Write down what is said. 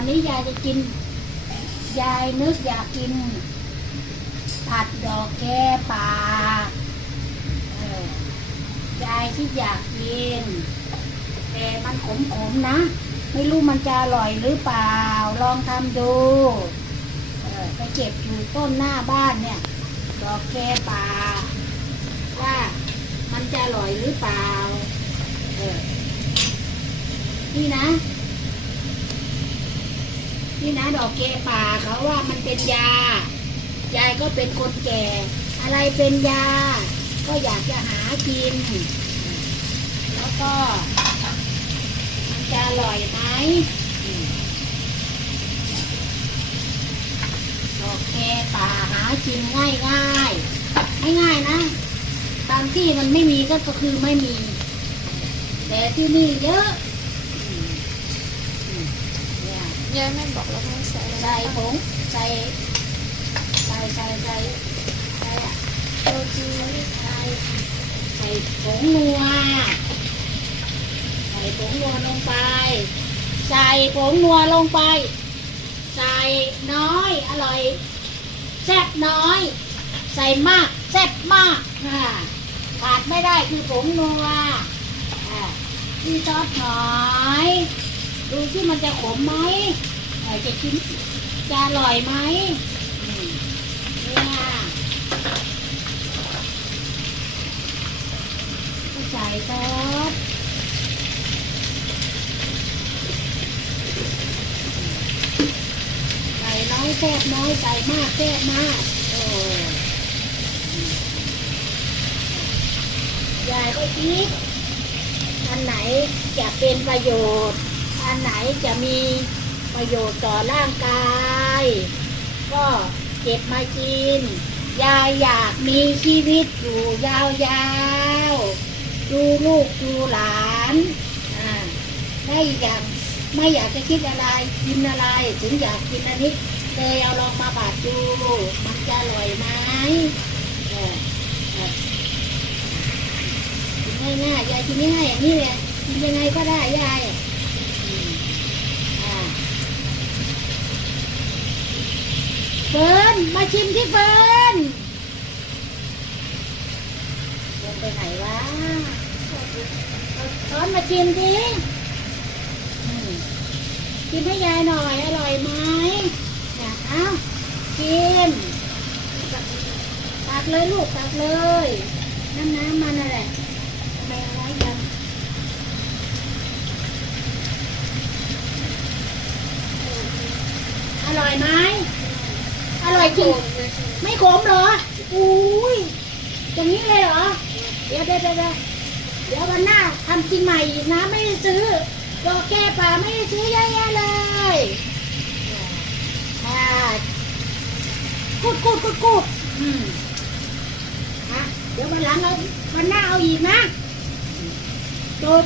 วันนี้ยายจะกิน ยายนึกอยากกิน ผัดดอกแก้ป่ายายที่อยากกิน แต่มันขมๆนะ ไม่รู้มันจะอร่อยหรือเปล่า ลองทำดูไปเก็บอยู่ต้นหน้าบ้านเนี่ย ดอกแก้ป่า ว่ามันจะอร่อยหรือเปล่า เออ นี่นะ นี่นะดอกเกป่าเขาว่ามันเป็นยา ยายก็เป็นคนแก่ อะไรเป็นยา ก็อยากจะหากิน แล้วก็ มันจะอร่อยไหมดอกแคป่าหากินง่ายง่ายง่ายง่ายๆนะ ตามที่มันไม่มีก็คือไม่มี แต่ที่นี่เยอะอืมอืมเนี่ ยายไม่บอกแล้วไม่ใส่ใส่ผงใส่ใส่ใส่ใส่ใส่อะโรจีใส่ใส่ผงนัวใส่ผงนัวลงไป ใส่ผงนัวลงไป ใส่น้อยอร่อยแซ่บน้อย ใส่มากแซ่บมากค่ะขาดไม่ได้คือผงนัวอ่าที่ซอสหอย ดูที่มันจะขมไหม เอ่อจะกินจะอร่อยไหมอืมเนี่ยก็ใส่ซอสใส่น้อยแซ่บน้อยใส่มากแซ่บมากโอ้ยายก็คิดอันไหนจะเป็นประโยชน์ อันไหนจะมี ประโยชน์ต่อร่างกาย ก็เก็บมากิน ยายอยากมีชีวิตอยู่ยาวๆ ดูลูกดูหลานอ่าได้อย่างไม่อยากจะคิดอะไรกินอะไร ถึงอยากกินอันนี้เลยเอาลองมาบาดดู มันจะอร่อยไหมง่ายๆยายกินง่ายอย่างนี้เลยกินยังไงก็ได้ยายอืมอ่าเฟิร์น มาชิมที่เฟิร์นลงไปไหนวะช้อนมาชิมดิกินให้ยายหน่อยอร่อยไหมเนี่ยเอากินตักเลยลูกตักเลย น้ำน้ำมันอะไรทำไมเอาไว้ยังอร่อยไหม อร่อยจริงไม่ขมเหรออุ้ยอย่างนี้เลยเหรอ เดี๋ยวเดี๋ยวเดี๋ยวเดี๋ยววันหน้าทำกินใหม่นะไม่ได้ซื้อดอกแก้ป่าไม่ได้ซื้อเยอะแยะเลยอ่ากูดกูดกูดกูดอืมฮะเดี๋ยววันหลังเราวันหน้าเอาอีกนะจด